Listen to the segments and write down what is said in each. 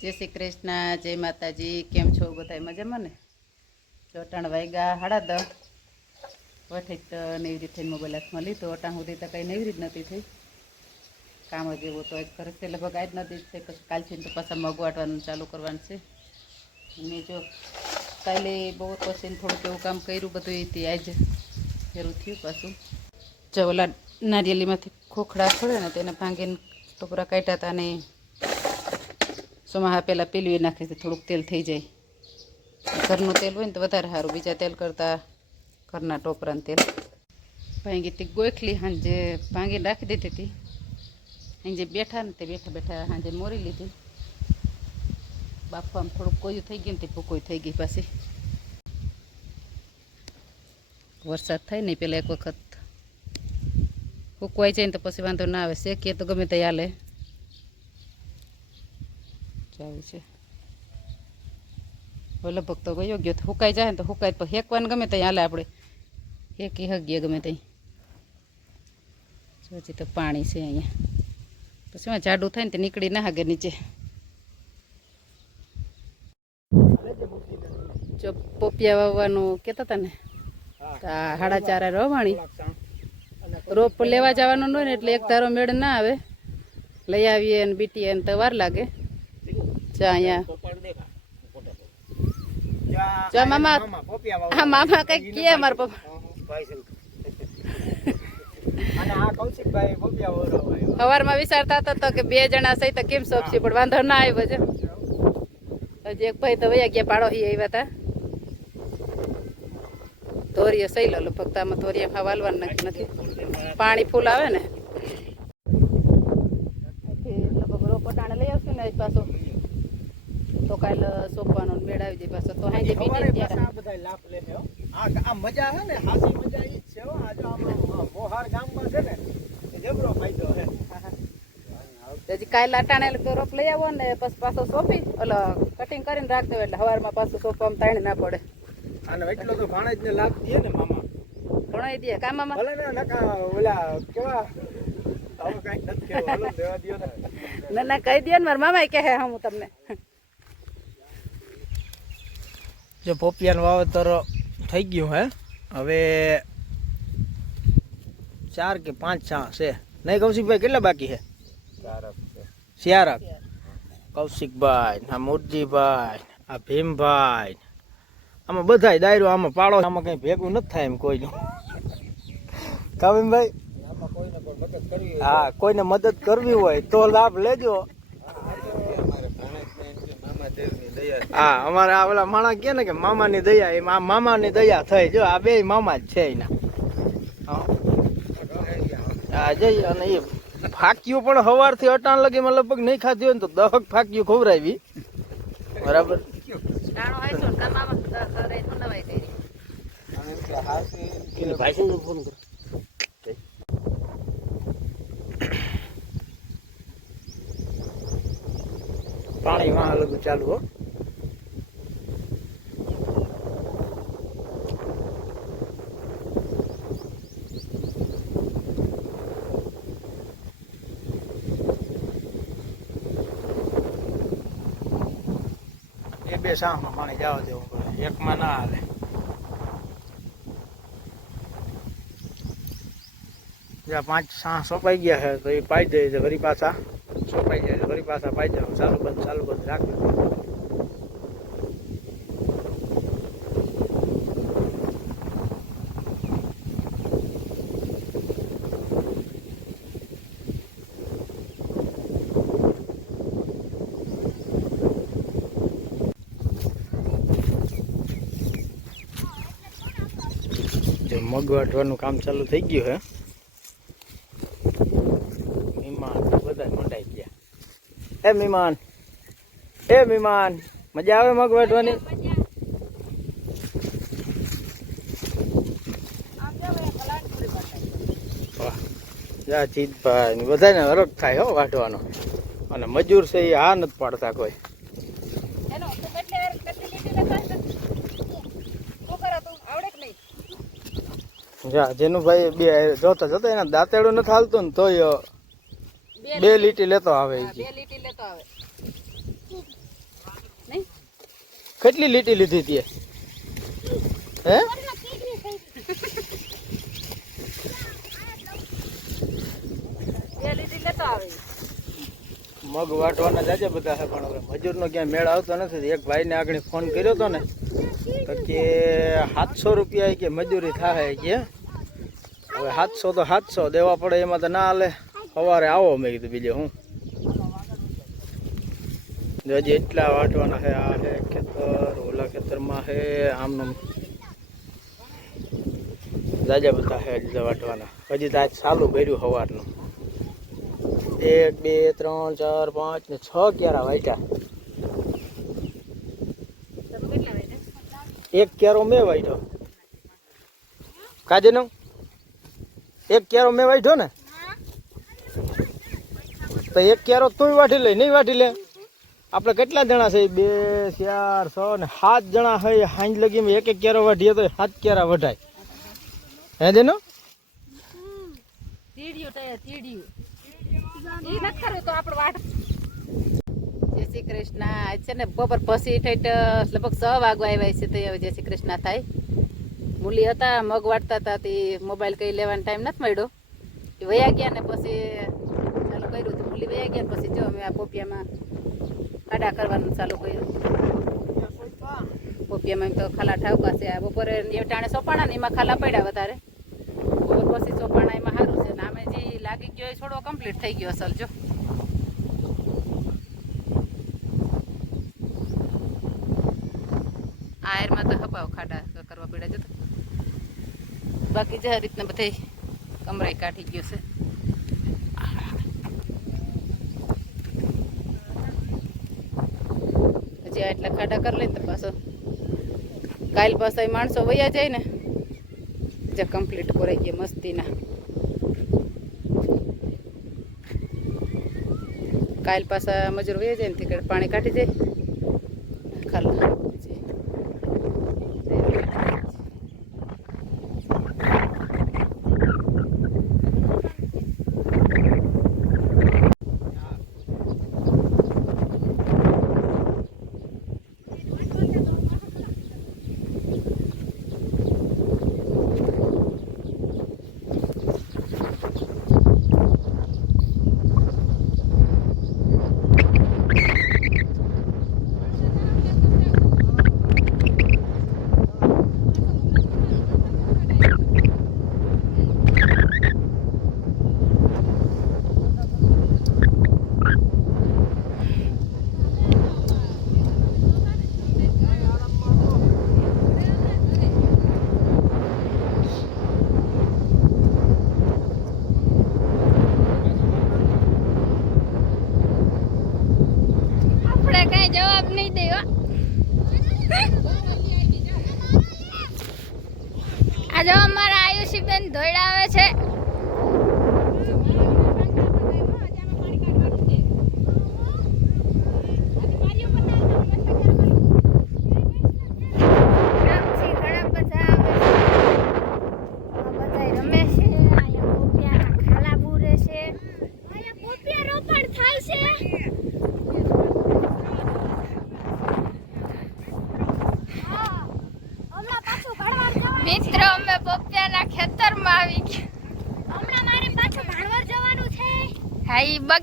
જય શ્રી કૃષ્ણ, જય માતાજી, કેમ છો બધા મજામાં ને? ચોટાણ વાગ્યા હાડા દ વઠે તો નેવરી થઈને મોબાઈલ હાથમાં લીધો અટાણ સુધી તો કંઈ નેવરી રીત નથી થઈ. કામ જ એવું તો આજ કરે છે, લગભગ આજ નથી છે કાલથી તો પાછા મગવાટવાનું ચાલુ કરવાનું છે. અને જો કાલે બહુ પછી થોડુંક એવું કામ કર્યું બધું એ તે આજ ફેરું થયું પાછું. જો ઓલા નારિયેલીમાંથી ખોખડા ખોડે ને તેને ભાંગીને ટોપરા કાઢ્યા હતા અને સોમાહા પહેલાં પીલવી નાખે તો થોડુંક તેલ થઈ જાય. ઘરનું તેલ હોય ને તો વધારે સારું, બીજા તેલ કરતાં ઘરના ટોપરાનું તેલ. ભાંગી હતી ગોખલી સાંજે ભાંગી નાખી દીધી હતી. સાંજે બેઠા ને તે બેઠા બેઠા સાંજે મોરી લીધી. બાફવામાં થોડુંક કોયું થઈ ગયું ને તે ભૂકોઈ થઈ ગઈ પાછી. વરસાદ થાય ને પહેલાં એક વખત. હુકવાઈ જાય ને તો પછી વાંધો ના આવે. શેકીએ તો ગમે તે હાલે. ચાલે છે. હવે લગભગ તો ગયો ગયો તો હુકાઈ જાય ને તો હુકાય તો હેકવાનું ગમે ત્યાં હાલે આપણે હેકી હગીએ ગમે ત્યાં પછી હજી તો પાણી છે અહીંયા. પછી એમાં જાડું થાય ને તે નીકળી ના હાગે નીચે. જો પોપિયા વાવવાનું કહેતા હતા ને? હાડા ચારા રોવાણી. રોપ લેવા જવાનું હોય ને એટલે એક ધારો મેળ ના આવે. લઈ આવીએ ને બીટીએ ને તો વાર લાગે. જા અહીંયા જા મામા. હા મામા કંઈક કે મારા પપ્પા. સવારમાં વિચારતા હતા તો કે બે જણા સહી તો કેમ સોપસી પણ વાંધો ના આવ્યો છે. હજી એક ભાઈ તો વયા ગયા પાડોશી આવ્યા હતા ધોરીએ સહી લો ફક્ત આમાં ધોરીએ વાલવાનું નથી પાણી ફૂલ આવે ને. લગભગ રોપ લઈ આવશું ને આજ પાછો. કાલ સોંપવાનો મેળ આવી જાય પાછો. તો હાજે બીજી ત્યારે. મજા છે ને હાસી મજા ઈ છે હો. આ જો આમાં મોહાર ગામમાં છે ને જબરો ફાયદો છે. તેજી હજી કાલ અટાણે રોપ લઈ આવો ને પછી પાછો સોંપી ઓલો કટિંગ કરીને રાખ હોય એટલે હવારમાં પાછું સોંપવામાં તાણી ના પડે. અને એટલો તો ભાણેજ ને લાભ દે ને મામા. ભણાઈ દે. કામામાં ભલે ને નકા ઓલા કેવા? હવે કઈ નથી કેવું હાલો દેવા દ્યો ને. ના ના કહી દે ને મારા મામા કહે હું તમને. જો પોપિયાનું વાવેતર થઈ ગયું હે. હવે ચાર કે પાંચ છા છે. નહીં કૌશિકભાઈ કેટલા બાકી છે? શિયારક. કૌશિકભાઈ આ મોરજીભાઈ આ ભીમભાઈ. આમાં બધાય ડાયરો આમાં પાડો. આમાં કઈ ભેગું નથી થાય એમ કોઈનું. કામિનભાઈ હા કોઈને મદદ કરવી હોય તો લાભ લેજો. હા, અમારે આ ઓલા માણા કે ને કે મામાની દયા આ મામાની દયા થઈ. જો, આ બે મામા જ છે એના. હા. જઈ અને એ ફાક્યું પણ સવારથી અટાણ લગીમાં લગભગ નહીં ખાધી હોય ને તો દહક ફાક્યું ખવરાવી બરાબર? પાણી વાહ ચાલુ હો. એ બે સામમાં પાણી જવા દેવું પડે. એકમાં ના હાલે. જ્યાં પાંચ સાહ સોંપાઈ ગયા છે, તો એ પાઈ જાય છે, ઘરી પાછા. સોંપાઈ જાય છે, ઘરી પાછા પાઈ જાય ચાલુ બંધ ચાલુ બંધ રાખવું મગ વાટવાનું કામ ચાલુ થઈ ગયું હે. મહેમાન બધા મંડાઈ ગયા. એ મહેમાન એ મહેમાન મજા આવે મગ વાટવાની જીતભાઈ બધાને હરખ થાય હો વાટવાનો અને મજૂર છે એ હા નથી પાડતા કોઈ એનો તું કેટલે કેટલી લીટી લખાય છે શું કરો તું આવડે કે નહીં જા જેનું ભાઈ બે જોતા જોતા એના દાંતેડું નથી હાલતું ને તોય બે લીટી. લેતો આવે હા, ઈ બે લીટી લેતો આવે. કેટલી લીટી લીધી હતી હે? એ લીધી લેતો આવે મગ વાટવાના જાજે બધા છે પણ હવે મજૂરનો ક્યાંય મેળ આવતો નથી. એક ભાઈને આગળ ફોન કર્યો હતો ને તો કે સાતસો રૂપિયા કે મજૂરી થાય કે. હવે સાતસો તો સાતસો દેવા પડે, એમાં તો ના હાલે. સવારે આવો, મેં કીધું બીજે હું. હજી એટલા વાટવાના છે, આ છે ખેતર, ઓલા ખેતરમાં છે, આમનું. જાજા બધા છે હજી વાટવાના. હજી તો આજ ચાલુ કર્યું સવારનું. એક, બે, ત્રણ, ચાર, પાંચ ને છ ક્યારા વાટ્યા એક ક્યારો મેં વાટ્યો કાજે નો? એક કેરો મેં વાઢ્યો ને? તો એક કેરો તું વાઢી લે નહીં વાટી લે. આપણે કેટલા જણા છે? બે ચાર છ ને સાત જણા હોય હાંજ લગી એક એક કેરો વાઢીએ તો સાત કેરા વઢાય. હે જેનો? જય શ્રી કૃષ્ણ. આજ છે ને બપોર પછી ઠેઠ લગભગ છ વાગવા આવ્યા છે તો હવે જય શ્રી કૃષ્ણ થાય. મૂલી હતા, મગ વાટતા હતા, તે મોબાઈલ કઈ લેવાનો ટાઈમ નથી મળ્યો. એ વયા ગયા ને પછી ચાલુ કર્યું તો મૂલી વયા ગયા પછી જો અમે આ પોપિયામાં ખાડા કરવાનું ચાલુ કર્યું. પોપિયામાં તો ખાલા ઠાવકા છે. આ બપોરે ટાણે સોપાણા ને એમાં ખાલા પડ્યા વધારે. પછી સોપાણા એમાં સારું છે ને અમે જે લાગી ગયો એ છોડવો કમ્પ્લીટ થઈ ગયો અસલ, જો. આયરમાં તો હપાવ ખાડા કરવા પડ્યા જતો. બાકી જે રીતના બધે કમરાઈ કાઢી ગયો છે. હજી આ એટલા ખાડા કરી લઈને તો પાછો કાલ પાછો એ માણસો વયા જાય ને, જે કમ્પ્લીટ કરાઈ ગયા મસ્તીના. કાલ પાછા મજૂર વયા જાય ને તે પાણી કાઢી જાય. ખાલી આપણે કઈ નહીં દેવા. આ જો અમારા આયુષીબેન ધોઈડાવે છે ગામથી ઘણા બધા આવે છે. આ બધાય રમે છે અહીંયા પોપિયાના ખાલા બુરે છે અહીંયા પોપિયા રોપણ થાય છે મિત્રો અમે પપ્પિયાના ખેતરમાં આવી ગયા હમણાં મારે પાછું ભાણવર જવાનું છે હા ઈ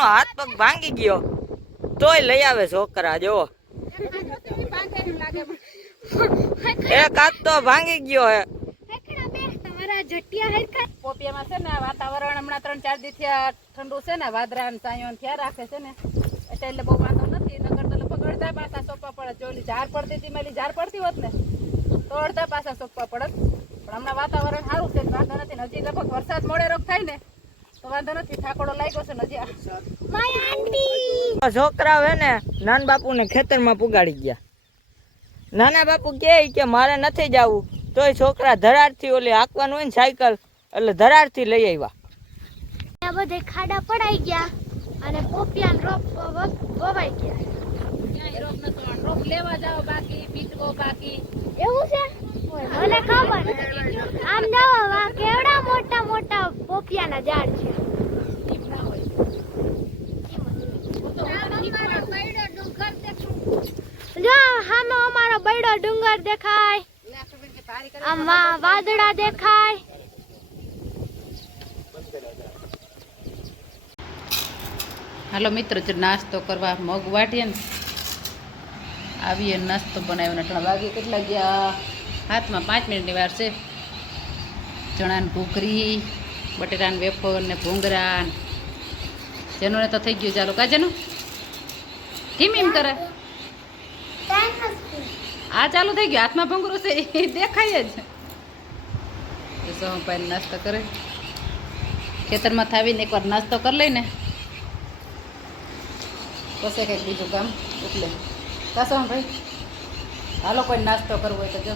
નાના હાથ પગ ભાંગી ગયો. તોય લઈ આવે છોકરા, જો. એક હાથ તો ભાંગી ગયો હે. વાતાવરણ હમણાં ત્રણ ચાર દિવસ ઠંડુ છે ને વાદરા સાયો થયા રાખે છે ને. એટલે બહુ વાંધો નથી લગભગ અડધા પાસા સોંપવા પડે. જોલી ઝાર પડતી હતી મેલી ઝાર પડતી હોત ને, તો અડધા પાસા સોંપવા પડત. પણ હમણાં વાતાવરણ સારું છે, વાંધો નથી હજી લગભગ વરસાદ મોડે રોગ થાય ને છોકરા હે ને નાન બાપુ ને ખેતરમાં પુગાડી ગયા. નાના બાપુ કે કે મારે નથી જવું તોય છોકરા ધરાડથી ઓલી હાંકવાનું હોય ને સાયકલ એટલે ધરાડથી લઈ આવ્યા. બધે ખાડા પડાઈ ગયા અને પોપિયાન રોપ વવાઈ ગયા. રોપ લેવા જાઓ બાકી પીટવો બાકી. એવું છે? મને ખબર આમ જાઓ કેવડા મોટા મોટા પોપિયાના ઝાડ છે. જો સામે અમારો બૈડો ડુંગર દેખાય. આમાં વાદળા દેખાય. હાલો મિત્રો, જો નાસ્તો કરવા મગ વાટીએ ને, આવીએ, નાસ્તો બનાવ્યો ને વાગે કેટલા ગયા? હાથમાં પાંચ મિનિટની વાર છે. ચણાની ભૂખરી બટેટાની વેફર ને ભૂંગરા જેનું તો થઈ ગયું ચાલો કાજેનું. કેમ એમ કરે. આ ચાલુ થઈ ગયું. હાથમાં ભૂંગરું છે, એ દેખાય જ. સોમભાઈ નાસ્તો કરે. ખેતરમાં થાવીને એકવાર નાસ્તો કરી લઈને પછી કંઈક બીજું કામ એટલે કાં ભાઈ? હાલો કોઈ નાસ્તો કરવો હોય તો જો.